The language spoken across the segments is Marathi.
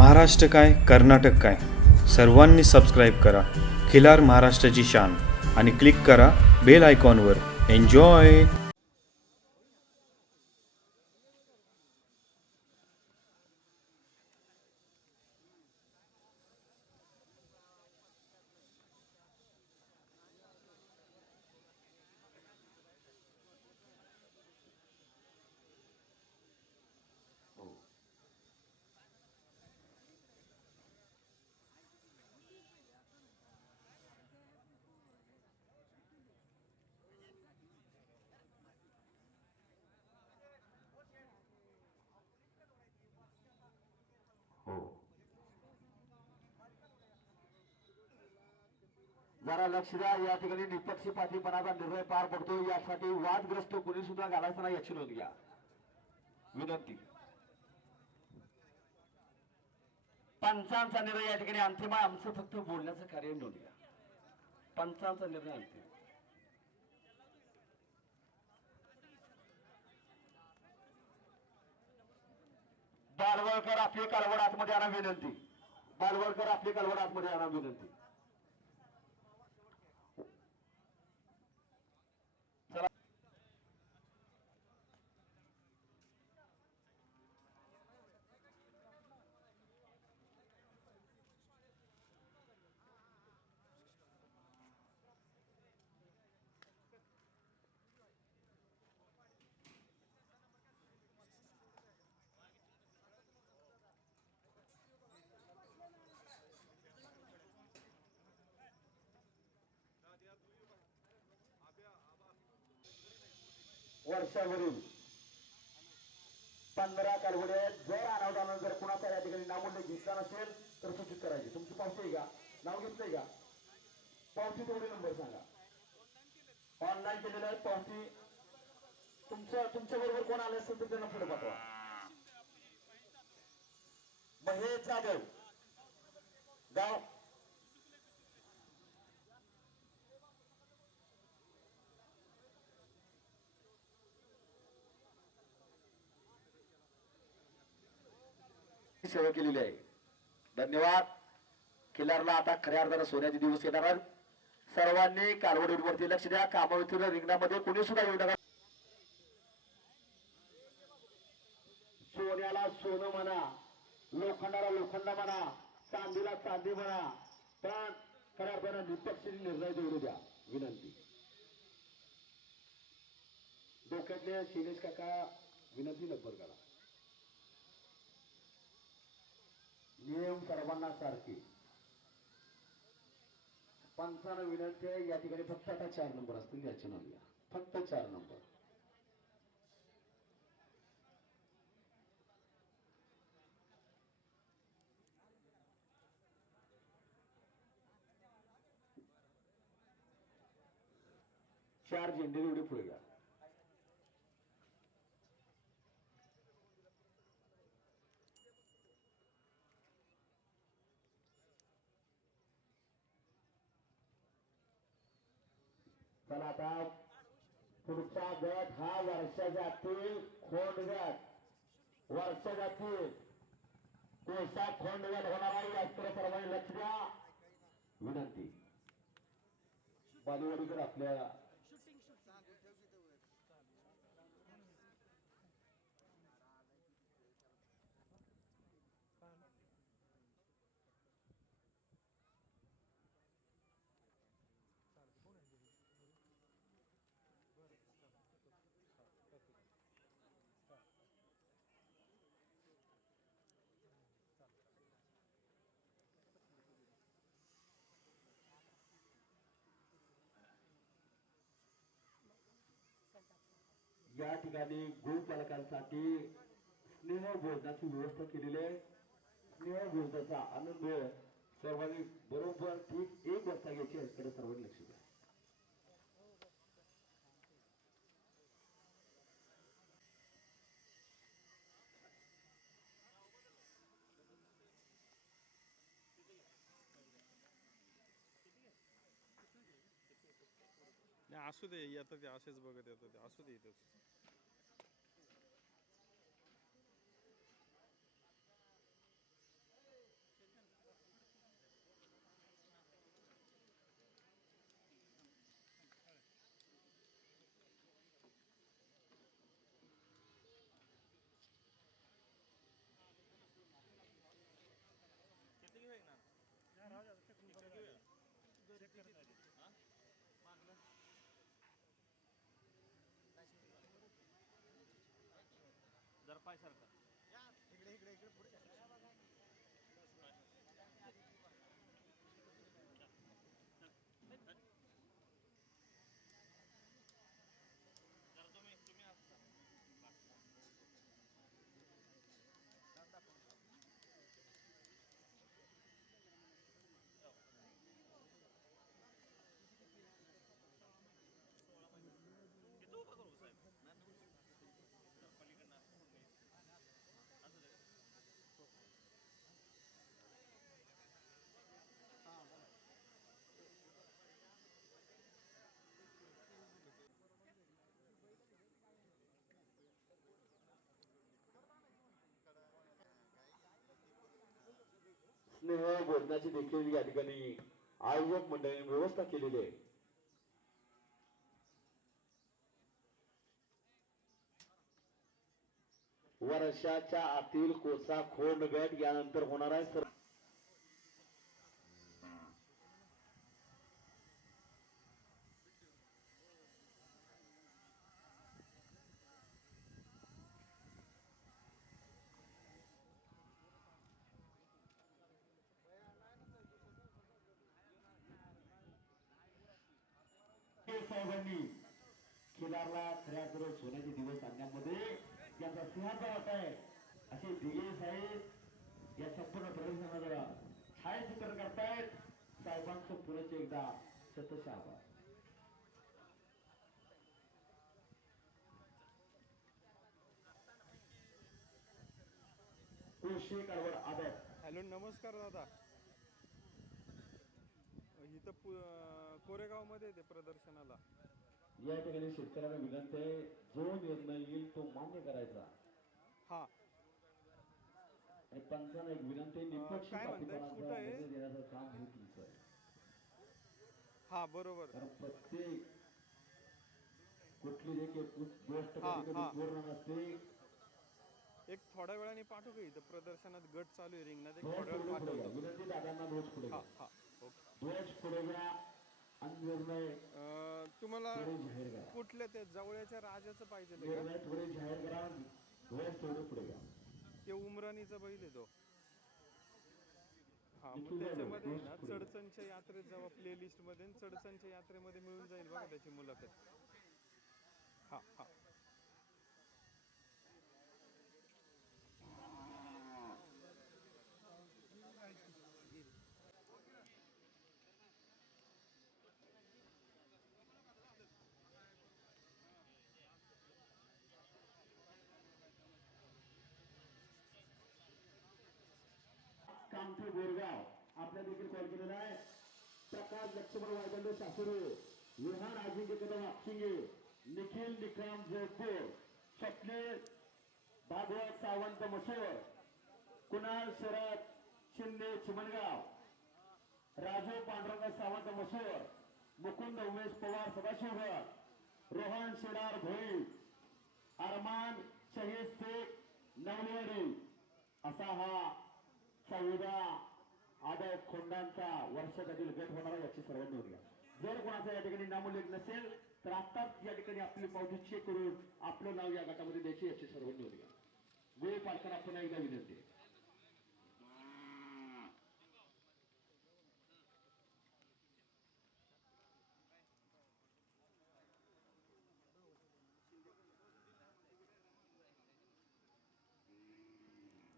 महाराष्ट्र काय कर्नाटक काय सर्वांनी सबस्क्राईब करा खिलार महाराष्ट्राची शान आणि क्लिक करा बेल आयकॉनवर. एन्जॉय. जरा लक्ष द्या. या ठिकाणी निपक्षपातीपणाचा निर्णय पार पडतो. यासाठी वादग्रस्त कोणी सुद्धा घालायचं नाही याची नोंद घ्या. विनंती. पंचांचा निर्णय या ठिकाणी अंतिम आहे. आमचं फक्त बोलण्याचं कार्य नोंद घ्या. पंचांचा निर्णय अंतिम. बालवडकर आपली कालवड आतमध्ये आणा विनंती. बालवडकर आपली कालवड आतमध्ये आणा विनंती. वर्षावरील 15 कालवडे जर अनावधानानं जर कुणाचा या ठिकाणी नामोल्लेख घेतला नसेल तर सूचित करायचे. तुमची पावती आहे का? नाव घेतलंय का? पावती तेवढी नंबर सांगा. ऑनलाईन केलेलं आहे. पावती तुमच्या बरोबर कोण आले असेल तर त्यांना पुढे पाठवा. महेश जाधव गाव सेवा केलेली आहे. धन्यवाद. खिलारला आता खऱ्या अर्थानं सोन्याचे दिवस येणार आहेत. सर्वांनी कालवडीवरती लक्ष द्या. कामावतीच्या रिंगणामध्ये कोणी सुद्धा येऊ नका. सोन्याला सोनं म्हणा, लोखंडाला लोखंड म्हणा, चांदीला चांदी म्हणा, पण खऱ्या अर्थानं निष्पक्ष निर्णय देऊ द्या विनंती. डोक्यातले शिलेश काका विनंती नंबर करा. नियम सर्वांना सारखे. पंचांना विनंती आहे. या ठिकाणी फक्त आता 4 नंबर असतील याची नोंद घ्या. फक्त 4 नंबर. चार झेंडे एवढे पुढे घ्या. चला आता पुढचा गट हा वर्षाजातील खोंड गट. वर्षाजातील कोसा खोंड गट होणार आहे. याकडे सर्वांनी लक्ष द्या विनंती. बालेवाडीकर आपल्या या ठिकाणी गोपालकांसाठी स्नेह भोजनाची व्यवस्था केलेली आहे. स्नेह भोजनाचा आनंद सर्वांनी बरोबर ठीक 1 वाजता घ्यायची याकडे सर्वांनी लक्ष द्या. असू दे. आता ते असेच बघत येतं. असू दे इथंच. स्नेह भोजनाची देखील या ठिकाणी आयोजक मंडळाने व्यवस्था केलेली आहे. वर्षाच्या आतील कोसा खोंड गट यानंतर होणार आहे सर. साहेबांनी खिलारला खऱ्या अर्थाने सोन्याचे दिवस आणण्यामध्ये त्यांचा सिंहाचा वाटा आहे असे दिगे साहेब या संपूर्ण प्रदर्शनाला छायाचित्रण करतायत. साहेबांचं पुरेच एकदा शतश आभार. कृषी कारवड आदर. हॅलो, नमस्कार दादा. इथं कोरेगावमध्ये ते प्रदर्शनाला या ठिकाणी शेतकऱ्यांना विनंती आहे, जो निर्णय येईल तो मान्य करायचा. हा, आणि पंचांना एक विनंती, निष्पक्ष काय म्हणताय, कुठं आहे? देण्याचं काम हे तुमचं आहे. हा, बरोबर. कारण प्रत्येक कुठली गोष्ट हा. पूर्ण नसते. एक थोड्या वेळाने पाठवू का? इथं प्रदर्शनात गट चालू आहे रिंगणात, एक ध्वज थोड्या वेळ पुढे घ्या. पाठवतो. विनंती दादांना ध्वज पुढे हा घ्या. हा, ओके. ध्वज पुढे घ्या आणि निर्णय तुम्हाला थोडे जाहीर करा. कुठल्या ते जवळच्या राजाचं पाहिजे का? निर्णय थोडे जाहीर करा. ध्वज थोडे पुढे घ्या. ते उमराणीचा बैल आहे तो. हा, मग त्याच्यामध्ये ना चडचणच्या यात्रेत जेव्हा प्ले लिस्ट मध्ये चडचणच्या यात्रेमध्ये मिळून जाईल बघा त्याची मुलाखत. हा हा, कामठी बोरगाव आपल्या देखील कॉल केलेला आहे. प्रकाश लक्ष्मण वायगंड सासुरे, विहान अजिंक्य कदम आपशिंगे, निखिल निकाम जयपूर, स्वप्नील भागवत सावंत मसूर, कुणाल शरद शिंदे चिमणगाव, राजू पांडुरंग सावंत मसूर, मुकुंद उमेश पवार सदाशिवगड, रोहन शेलार भोई, अरमान शहीद शेख नवलेवाडी असा हा 14 आदत खोंडांचा वर्षातील गट होणार याची सर्वांनी नोंद घ्या. जर कोणाचा या ठिकाणी नामोल्लेख नसेल तर आत्ताच या ठिकाणी आपली पावती चेक करून आपलं नाव या गटामध्ये द्यायचे याची सर्वांनी नोंद घ्या. वेळ पालकांना पुन्हा एकदा विनंती आहे.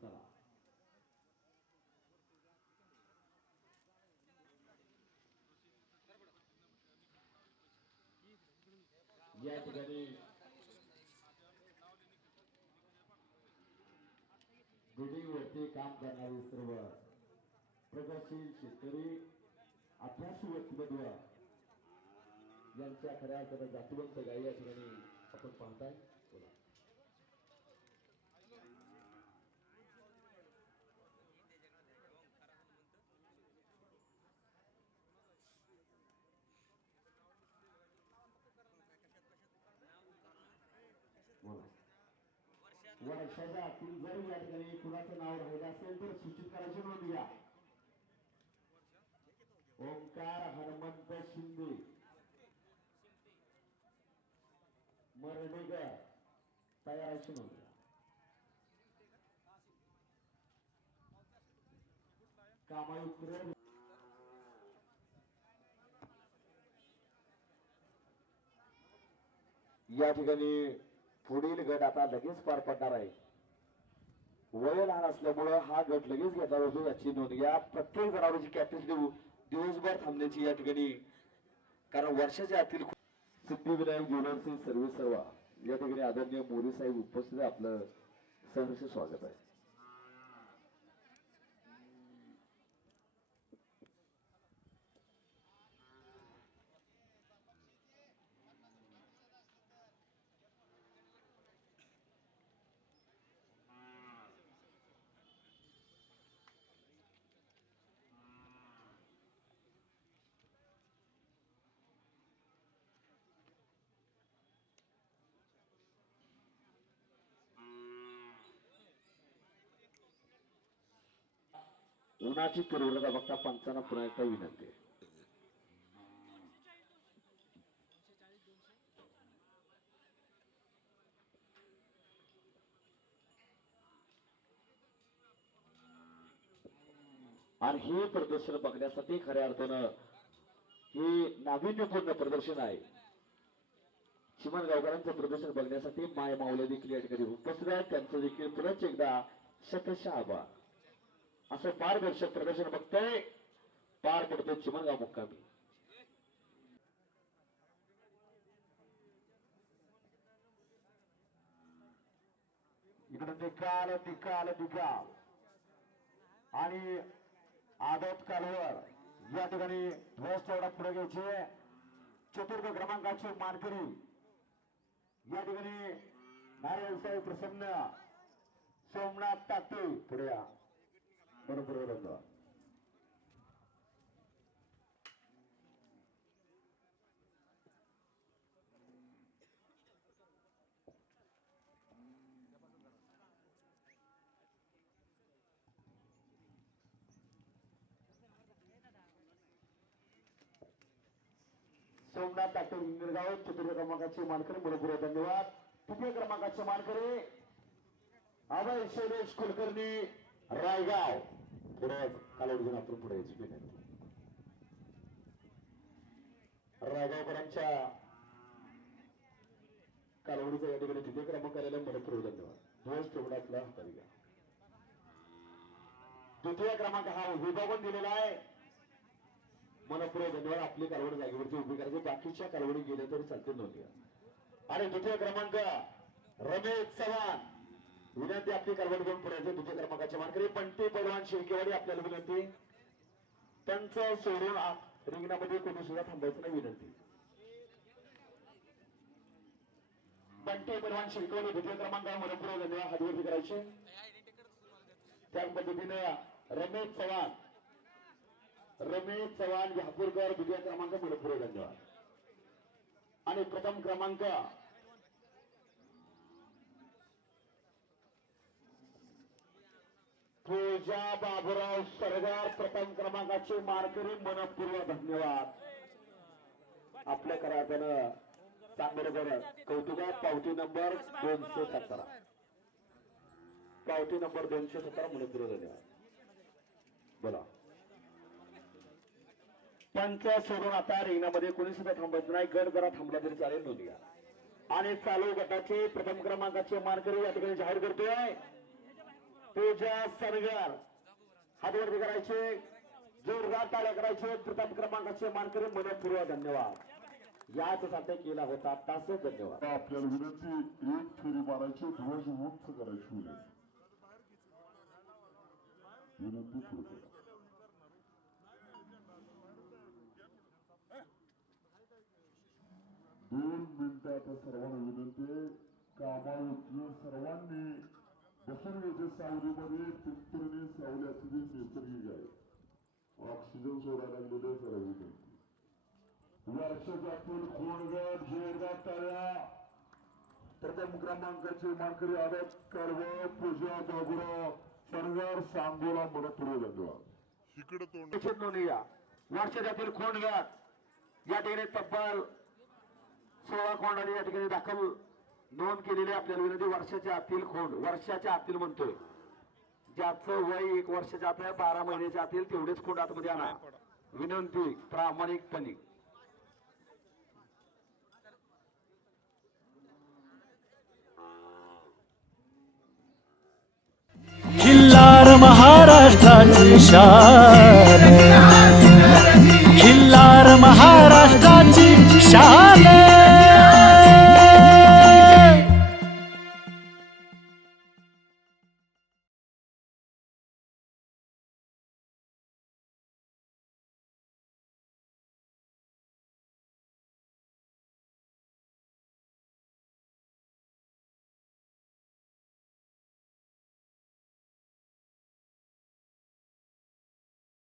चला, या ठिकाणी बिल्डिंगवरती काम करणारे सर्व प्रगतशील शेतकरी, अभ्यासू व्यक्तिमत्व यांच्या खऱ्या अर्थाने जातीवंत गायी या ठिकाणी आपण पाहताय. बोला. वर्षाच्या आतील जर या ठिकाणी कुणाचं नाव राहिलं असेल तर सूचित करायची नोंद घ्या. ओंकार हनुमंत शिंदे मरडेकर तयाराची नोंद घ्या. कामायुक्त या ठिकाणी पुढील गट आता लगेच पार पडणार आहे. वय लहान असल्यामुळं हा गट लगेच घेतला जातो याची नोंद घ्या. प्रत्येक जनावरांची कॅपॅसिटी दिवसभर थांबण्याची या ठिकाणी, कारण वर्षाच्या आतील सिद्धिविनायक ज्वेलर्सचे सर्व्हिस सर्वा या ठिकाणी आदरणीय मोरे साहेब उपस्थित आहे. आपलं सहर्ष स्वागत आहे. उन्हाची तीव्रता बघता पंचांना पुन्हा एकदा विनंती आहे. आणि हे प्रदर्शन बघण्यासाठी खऱ्या अर्थानं हे नाविन्यपूर्ण प्रदर्शन आहे. चिमण गावकरांचं प्रदर्शन बघण्यासाठी माय माऊल्या देखील या ठिकाणी उपस्थित आहेत. त्यांचं देखील पुनश्च एकदा शतशः आभार. असं पारदर्शक प्रदर्शन बघतोय पार पडतो चिमणगाव मुक्कामी. इकडे निकाल आणि आदत कालवर या ठिकाणी ध्वज तेवढा पुढे घ्यायचे. चतुर्थ क्रमांकाचे मानकरी या ठिकाणी नारायण साहेब प्रसन्न सोमनाथ टाटे पुढे या. बरोबर धन्यवाद. सोमनाथ टाटे इंगळगाव चतुर्थ क्रमांकाचे मानकरी बरोबर धन्यवाद. तृतीय क्रमांकाचे मानकरी अभय शैलेश कुलकर्णी रायगाव पुढे कालवडून आपण पुढे यायची विनंती. रायगावकरांच्या कालवडीचा या ठिकाणी द्वितीय क्रमांक आलेला मनपूर्वक धन्यवाद. ध्वज तेवढा आपला हाताने घ्या. द्वितीय क्रमांक हा विभागून दिलेला आहे. मनपूर्वक धन्यवाद. आपली कालवड जागेवरती उभी करायची. बाकीच्या कालवडी गेल्या तरी चालते नोंद घ्या. आणि द्वितीय क्रमांक रमेश चव्हाण विनंती आपली कालवड घेऊन पुढे. द्वितीय क्रमांकाचे मानकरी पंटी पैलवान शिर्केवाडी आपल्याला विनंती. त्यांचं सोडून रिंगणामध्ये कोणी सुद्धा थांबायचं नाही विनंती. पंटी पैलवान शिर्केवाडी द्वितीय क्रमांकावर मनपूर्वक धन्यवाद. हातवरती करायचे. त्या पद्धतीनं रमेश चव्हाण विहापूरकर द्वितीय क्रमांक मनपूर्वक धन्यवाद. आणि प्रथम क्रमांक पूजा बाबूराव सरगार प्रथम क्रमांकाचे मानकरी मनपूर्वक धन्यवाद. आपल्या करात्यानं चांगलं कौतुकात पावती नंबर 217 मनपूर्वक धन्यवाद. बोला. पंच सोडून आता रिंगणामध्ये कोणी सुद्धा थांबायचं नाही. गट जरा थांबला तरी चालेल नोंद घ्या. आणि चालू गटाचे प्रथम क्रमांकाचे मानकरी या ठिकाणी जाहीर करतोय पूजा सरगार. हातवरती करायचे. जोरदार टाळ्या करायचे. प्रथम क्रमांकाचे मानकरी मनपूर्वक धन्यवाद. याच साठी केला होता तास धन्यवाद. आपल्याला विनंती एक फेरी मारायची. ध्वज मुक्त करायची विनंती पुढे. 2 मिनिटं आता सर्वांना विनंती. कामावरती सर्वांनी बसून घ्यायचे. सावलीमध्ये पिंपळणे सावली असलेली नैसर्गिक आहे. ऑक्सिजन सोडायला लागलेले जरा विनंती. वर्षातील खोडगड जोरदार टाळ्या. प्रथम क्रमांकाचे मानकरी आदत कडवळ पूजा बाबूराव सरगार सांगोला मनपूर्वक धन्यवाद. इकडे तोंड या. वर्षातील खोंडगड या ठिकाणी तब्बल 16 खोंडाने या ठिकाणी दाखल नोंद केलेली आपल्याला विनंती. वर्षाच्या आतील खोंड, वर्षाच्या आतील म्हणतोय. ज्याचं वय 1 वर्षाच्या आत आहे 12 महिन्याच्या आतील तेवढेच कोंड आतमध्ये आणा. विनंती प्रामाणिकपणे. खिल्लार महाराष्ट्राची शान